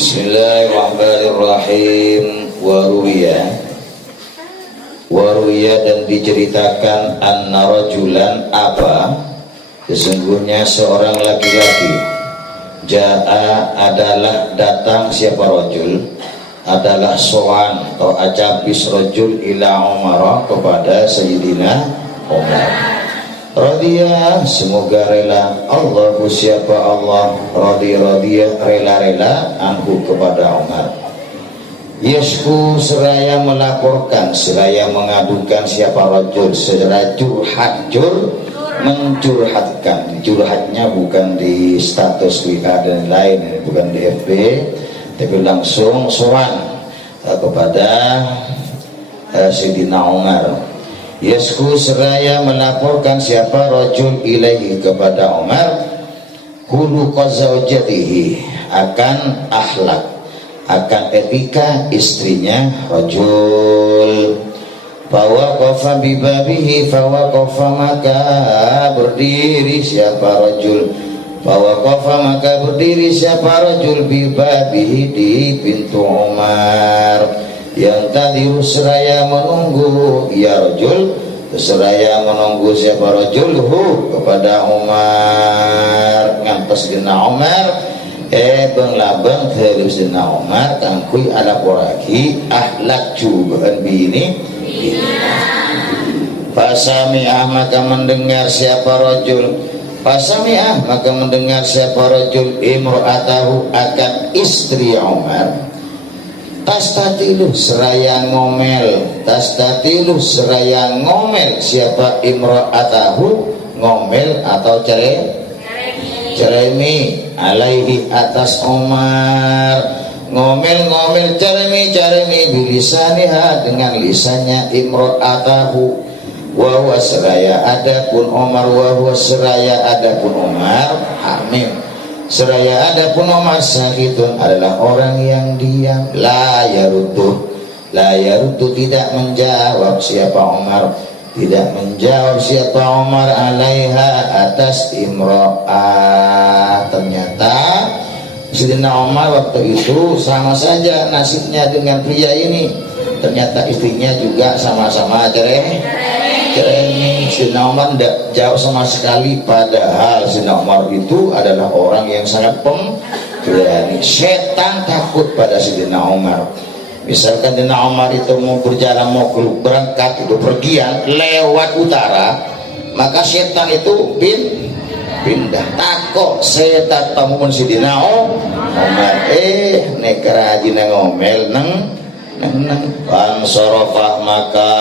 Bismillahirrahmanirrahim. Waruya dan diceritakan anna rajulan apa sesungguhnya seorang laki-laki ja'a adalah datang siapa rajul adalah soan atau acabis rajul ila Umar kepada Sayyidina Umar radiyah semoga rela Allahu siapa Allah radiyah rela anhu kepada Umar yasku seraya melaporkan seraya mengadukan siapa rajul seraya mencurhatkan curhatnya bukan di status WA dan lain bukan di FB tapi langsung sowan kepada Sayyidina Umar yasku seraya melaporkan siapa rajul ilaihi kepada Umar khuluqa zaujatihi akan akhlak akan etika istrinya rajul fawaqafa bibabihi fawaqafa maka berdiri siapa rajul fawaqafa maka berdiri siapa rajul bibabihi di pintu Umar yang tadi seraya menunggu ya rajul seraya menunggu siapa rajul kepada Umar ngantos dina Umar benglabeng terus dina Umar kangkui ala poraki ahlak cubaan bini fasami'ah maka mendengar siapa rajul fasami'ah maka mendengar siapa rajul imra'atahu akan istri Umar tastatilu seraya ngomel siapa imra'atahu ngomel atau ceremi alaihi atas Umar ngomel ceremi bilisaniha dengan lisannya imra'atahu wa huwa seraya adapun Umar hamim seraya adapun Umar sakitun adalah orang yang diam la yaruddu tidak menjawab siapa Umar alaiha atas imro'ah ternyata Sayyidina Umar waktu itu sama saja nasibnya dengan pria ini ternyata istrinya juga sama-sama ceremi Sayyidina Umar tidak jawab sama sekali padahal Sayyidina Umar itu adalah orang yang sangat pemberani setan takut pada Sayyidina Umar misalkan Sayyidina Umar itu mau berjalan mau berangkat itu pergian lewat utara maka setan itu pindah takut setan tamun Sayyidina Umar nek rajin ngomel neng bansorofa maka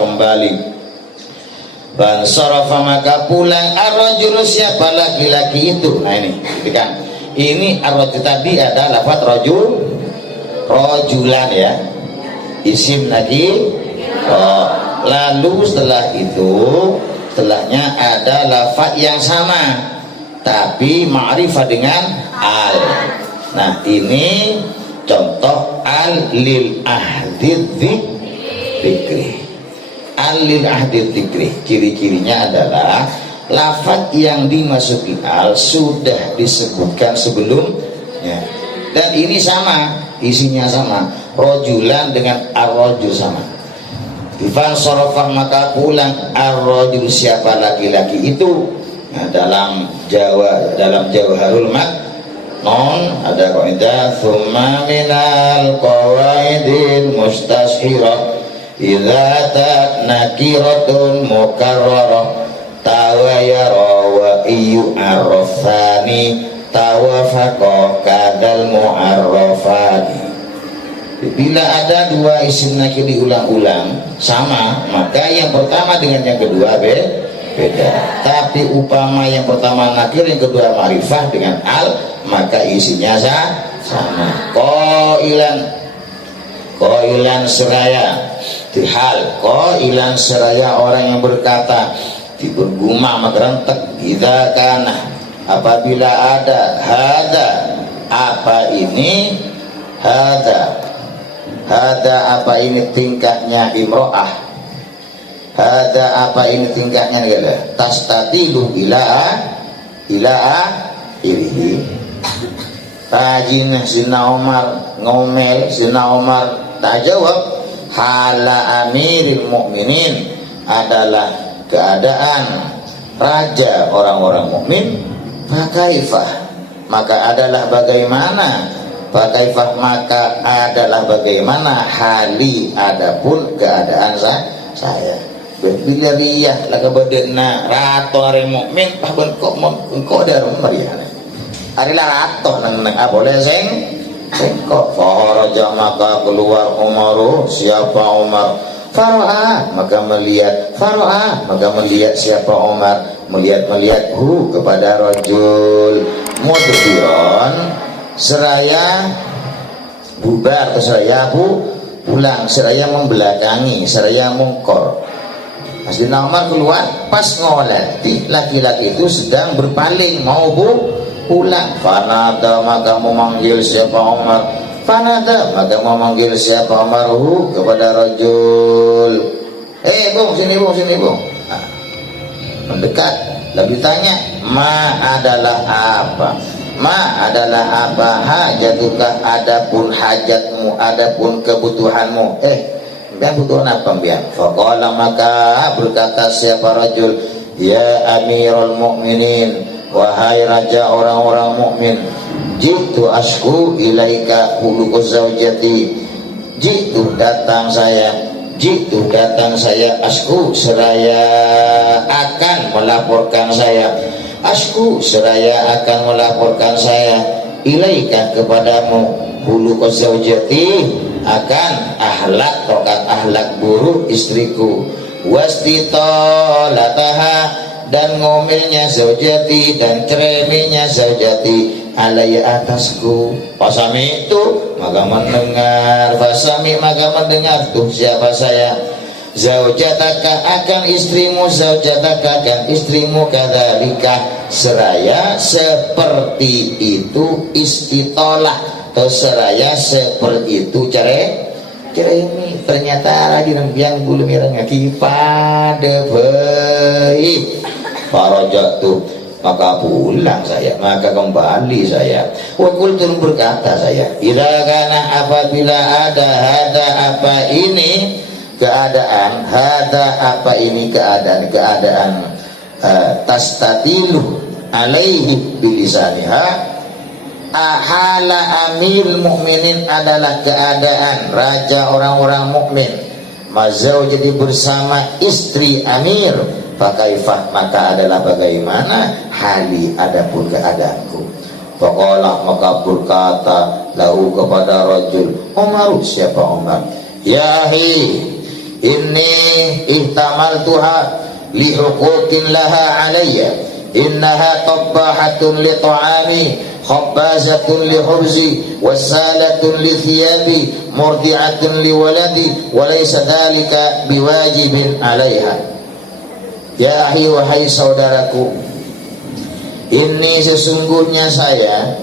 kembali bansorofa maka pulang ar-rajul siapa laki-laki itu nah ini ar-rajul tadi ada lafaz rajulan ya isim lagi lalu setelahnya ada lafaz yang sama tapi ma'rifah dengan al nah ini contoh al lil ahdi dzikri al lil ahdi dzikri ciri-cirinya adalah lafaz yang dimasuki al sudah disebutkan sebelumnya dan ini sama isinya sama rojulan dengan ar-rajul sama Ifan sorofah maka pulang ar-rajul siapa laki-laki itu nah, dalam Jawharul Maknun ada kaidah thumma minal qawaidil mustashirah idza ta nakiratun mukarrarah tawayara wa iyu arrafani tawafaqa kadal mu'arrafani bila ada dua isim nakir diulang-ulang sama maka yang pertama dengan yang kedua beda tapi upama yang pertama nakir yang kedua ma'rifah dengan al maka isinya sama qailan seraya tihal qailan seraya orang yang berkata dibergumam merentek idza kana apabila ada hada apa ini apa ini tingkahnya imro'ah hada apa ini tingkahnya adalah tastatilu ila irihi tajina Sidina Umar ngomel, Sidina Umar tak jawab. Hala amiril mukminin adalah keadaan raja orang-orang mukmin. Fakaifah maka adalah bagaimana, fakaifah maka adalah bagaimana hali adapun keadaan saya. Bila riyah laga badena rato hari mukmin pahban kok engkau ada meriah. Arilah rato nang boleh kok faharaja maka keluar Umaru, siapa Umar? Faro'a maka melihat, Faro'a maka melihat siapa Umar, melihat kepada rajul mudbiron seraya bubar, seraya pulang, seraya membelakangi, seraya mungkor. Sidina Umar keluar pas ngolati laki-laki itu sedang berpaling mau pulang. Fanada maka memanggil siapa Umar, fanada maka memanggil siapa Umar kepada rajul. Bung sini bung. Nah, mendekat lalu tanya, ma adalah apa? Ma adalah apa? Hajatukah adapun hajatmu, adapun kebutuhanmu. Biar butuh apa biar? Faqala maka berkata siapa rajul, ya Amirul Mukminin, wahai raja orang-orang mukmin, jitu asku ilaika huluku zaujati. Jitu datang saya asku seraya akan melaporkan saya. Asku seraya akan melaporkan saya ilaika kepadamu huluku zaujati akan ahlak buruk istriku, wastitolataha dan ngomilnya zaujati dan cereminya zaujati alaya atasku. Fasami itu maka mendengar, fasami maka mendengar tuh siapa saya, zaujataka akan istrimu, zaujataka akan istrimu, kadzalika seraya seperti itu istitolah atau seraya seperti itu cerai ini. Ternyata lagi yang bulu mirangnya kipada baik para tuh maka pulang saya, maka kembali saya. Wakul turun berkata saya, idagana apabila ada apa ini keadaan, apa ini keadaan tastatilu alaihi bilisaniha. Ahala amirul mukminin adalah keadaan raja orang-orang mukmin, mazau jadi bersama istri amir. Fakaifah maka adalah bagaimana hali adapun keadaanku. Faqala maka berkata lahu kepada rajul Umar, siapa Umar, ya ahi inni ihtamaltuha li huquqin laha alayya, innaha tabbahatun li ta'ami, khabbazatun li khubzi, wasalatun li thiyabi, murdi'atun li waladi, walaysa dhalika biwajibin alaiha. Ya ahi wahai saudaraku, ini sesungguhnya saya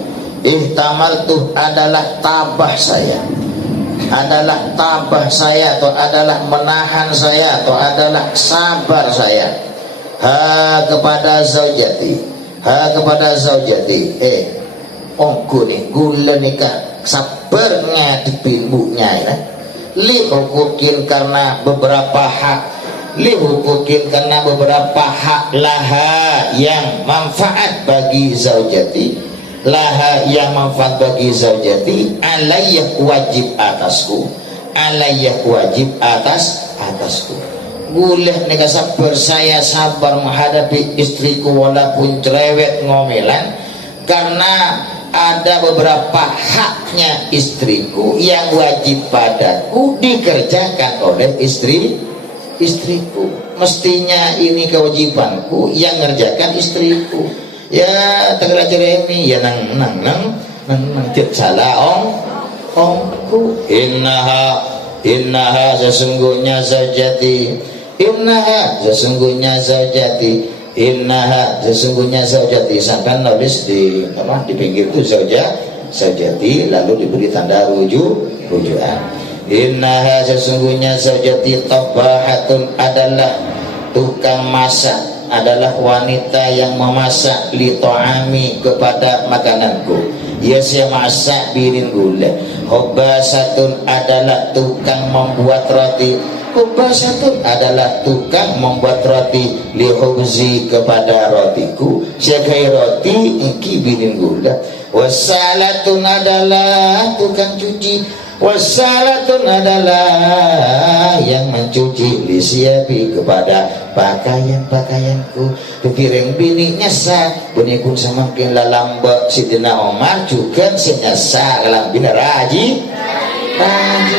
ihtamaltu adalah tabah saya, atau adalah menahan saya, atau adalah sabar saya, kepada zaujati, ongku nih gula nikah sabar ngadepin bunya ya. Li hukukin karena beberapa hak, li hukukin karena beberapa hak laha yang manfaat bagi zaujati, laha yang manfaat bagi zaujati, alayya wajib atasku, alayya wajib atasku. Boleh nega sabar saya, sabar menghadapi istriku walaupun cerewet ngomelan, karena ada beberapa haknya istriku yang wajib padaku dikerjakan oleh istriku. Mestinya ini kewajibanku yang ngerjakan istriku. Ya tegara jeremi ya nang cek salah ongku. Innaha sesungguhnya zaujati, innaha sesungguhnya zaujati sampai nulis di pinggir itu zaujati lalu diberi tanda rujukan. Innaha sesungguhnya zaujati tabbahatun adalah tukang masak, adalah wanita yang memasak li ta'ami kepada makananku, ya saya masak birin gula. Khubasatun adalah tukang membuat roti. Khubasatun adalah tukang membuat roti. Lihubzi kepada rotiku, sebagai roti iki birin gula. Wasalatun adalah tukang cuci. Wasalatun adalah yang mencuci lisiabi kepada pakaian-pakaianku. Pikirin bini nyasa bunikun semakin lalamba Sidina Omar juga senyasa kalang bina raji nah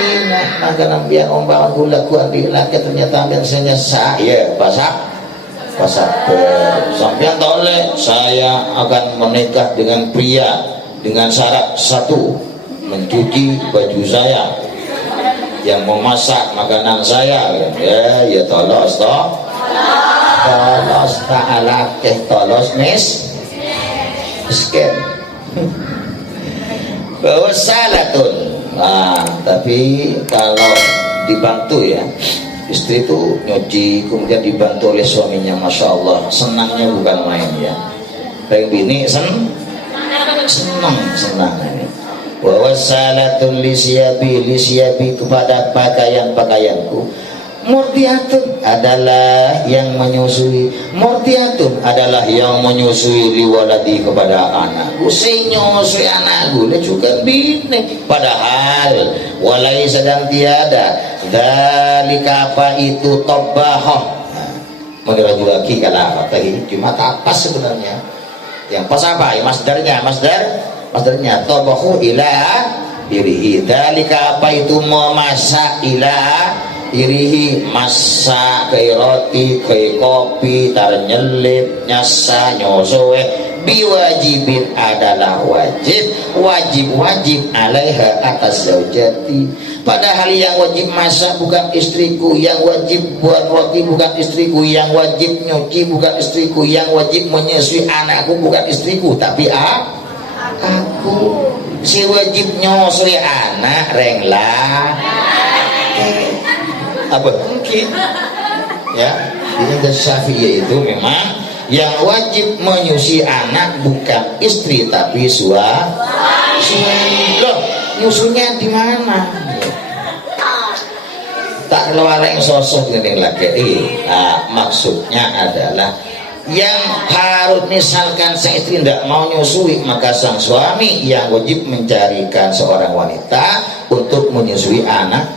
maka nampian ombawan gula kuan di laki ternyata ambil senyasa ya pasak sampian toleh saya akan menikah dengan pria dengan syarat satu, mencuci baju saya, yang memasak makanan saya. Ya tolos toh, tolos ta'ala tolos miskin. Bahwa salatun. Nah, tapi kalau dibantu ya, istri itu nyuci kemudian dibantu oleh suaminya, masya Allah, senangnya bukan main ya. Baik bini senang ini. Wa wasalatun lisyabi kepada pakaianku. Murdiatun adalah yang menyusui. Murdiatun adalah yang menyusui liwaladi kepada anakku. Senyusui anakku le juga bini. Padahal walai sedang tiada. Dalika apa itu tobahoh. Menurut lagi kalau tadi cuma tapas sebenarnya. Yang pas apa? Ya masdarnya tobahu ila irihi. Dalika apa itu memasak ila irihi, masak kayak roti kayak kopi tar nyelip nyasa nyosowe biwajibin adalah wajib alaiha atas zaujati. Padahal yang wajib masak bukan istriku, yang wajib buat roti bukan istriku, yang wajib nyuci bukan istriku, yang wajib menyusui anakku bukan istriku, tapi aku. Si wajib nyusui anak renglah apa mungkin ya. Ini Syafi'i itu memang yang wajib menyusui anak bukan istri tapi suami. Loh, nyusunya di mana? Tak keluar yang sosok ini lagi. Nah, maksudnya adalah yang harus misalkan sang istri tidak mau nyusui, maka sang suami yang wajib mencarikan seorang wanita untuk menyusui anak.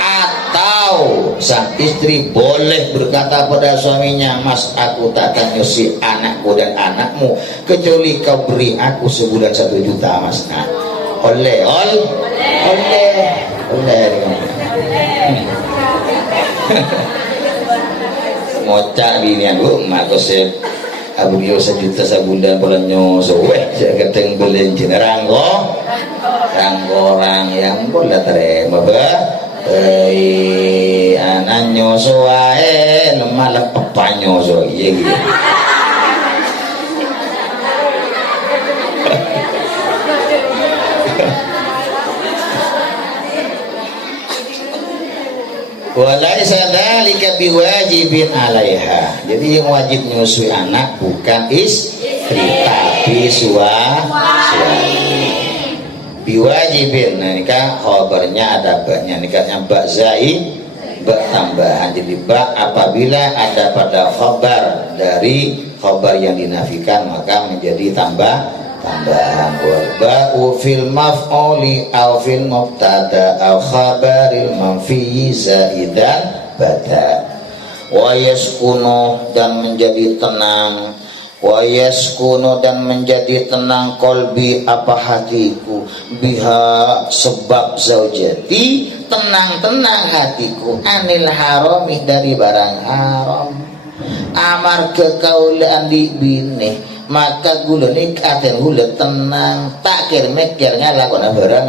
Atau sang istri boleh berkata pada suaminya, mas aku tak akan nyusui anakku dan anakmu kecuali kau beri aku sebulan 1 juta mas. Nah, oleh ngocak bini aku mak kosep abu yo 1 juta sebulan polanyo soweh saya keteng belen ranggo orang yang boleh terima ananyo soae malah papanyo so iya gitu. Walaisa dzalika biwajibin 'alaiha. Jadi yang wajib nyusui anak bukan istri tapi suami. Biwajibin. Nah, nikah khabarnya ada baknya, nikahnya bak zaid bak tambahan. Jadi bak apabila ada pada khabar dari khabar yang dinafikan maka menjadi tambahan. Warba'u fil maf'uli aw fil mubtada aw khabaril manfi zaidan bada. Wa yaskunu dan menjadi tenang. Wa yaskunu dan menjadi tenang kolbi apa hatiku biha sebab zaujati, tenang hatiku anil harami dari barang haram. Amar kekaulaan di bini maka gula nikah dan gula tenang tak mikir ngalakona barang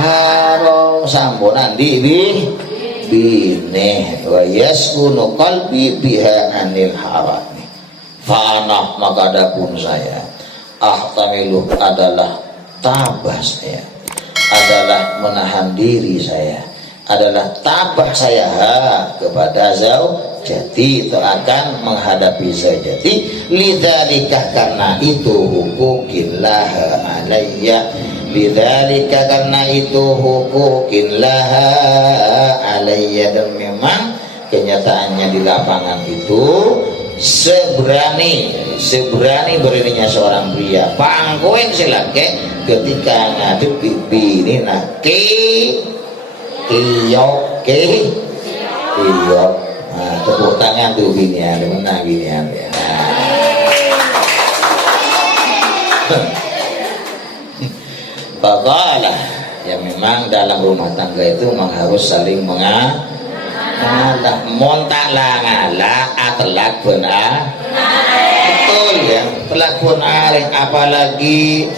haram sampunan di bini. Wa yaskunu qalbi biha anil haram. Fa'anah maka adapun saya ahtamilu adalah tabah saya, adalah menahan diri saya, adalah tabah saya kepada zaujati, itu akan menghadapi zaujati. Lidzalika, karena itu hukukillah alayya, lidzalika, karena itu hukukillah alayya. Dan memang kenyataannya di lapangan itu seberani beraninya seorang pria pangkoen silake ketika ngadepi bini kiyok. Nah, tepuk tangan tuh binian, menang binian ya. Bagalah ya, memang dalam rumah tangga itu memang harus saling mengalah, montak lah ngalah, atelak benar. Betul ya, telak benar. Apalagi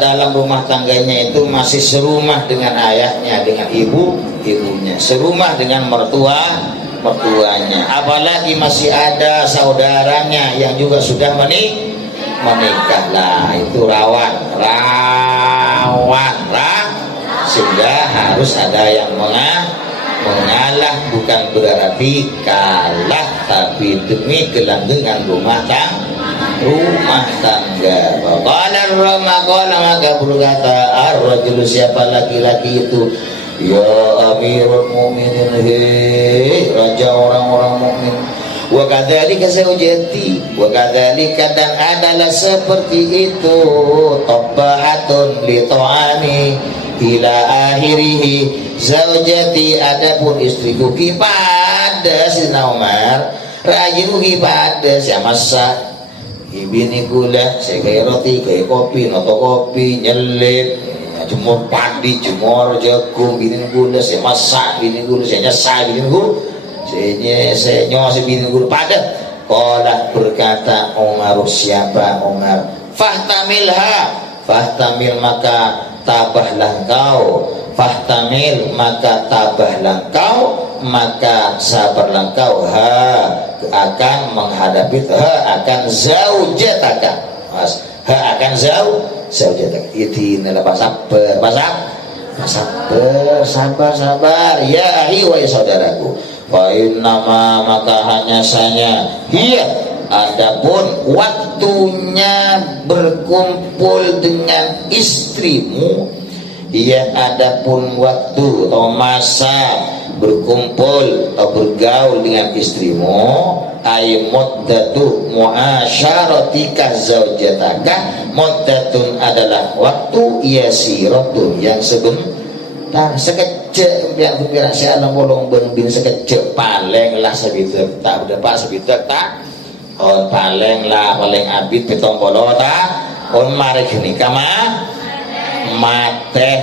dalam rumah tangganya itu masih serumah dengan ayahnya, dengan ibunya, serumah dengan mertuanya, apalagi masih ada saudaranya yang juga sudah menikah lah, itu rawan sehingga harus ada yang mengalah, bukan berarti kalah, tapi demi kelanggengan rumah tangga. Qala Rama, maka berkata ar-rajulu, siapa laki-laki itu, ya Amirul Mukminin, hei raja orang-orang mukmin. Wa kadzalika zaujati, wa kadzalika, dan adalah seperti itu, tabbaatun li ta'ami ila akhirih, zaujati, adapun istriku, kepada Sidina Umar, rajin kepada saya masak bini gula, saya kayak roti, kayak kopi, noto kopi, nyelip, jemur padi, jemur jagung, bini gula, saya masak bini gula, saya nyesal bini gula, saya nyosip bini gula pada. Qala, berkata Umar, siapa Umar, fahtamil, maka tabahlah kau, fahtamil, maka tabahlah kau, maka sabarlah kau, akan menghadapi, akan zaujataka, akan zaujataka. Itu adalah sabar ya ahi wa saudaraku. Fa innama, maka hanya saja hiya, adapun waktunya berkumpul dengan istrimu, ya adapun waktu atau masa berkumpul atau bergaul dengan istrimu, ay muddatu muasyaratika zaujataka, muddatun adalah waktu, yasiratun yang sebentar, sekejap, yang pikiran si alam bolong bin sekejap, paling lah sebitar tak udah pak sebitar tak on, paling lah paling abid petong bolo tak on, mari kini kama mate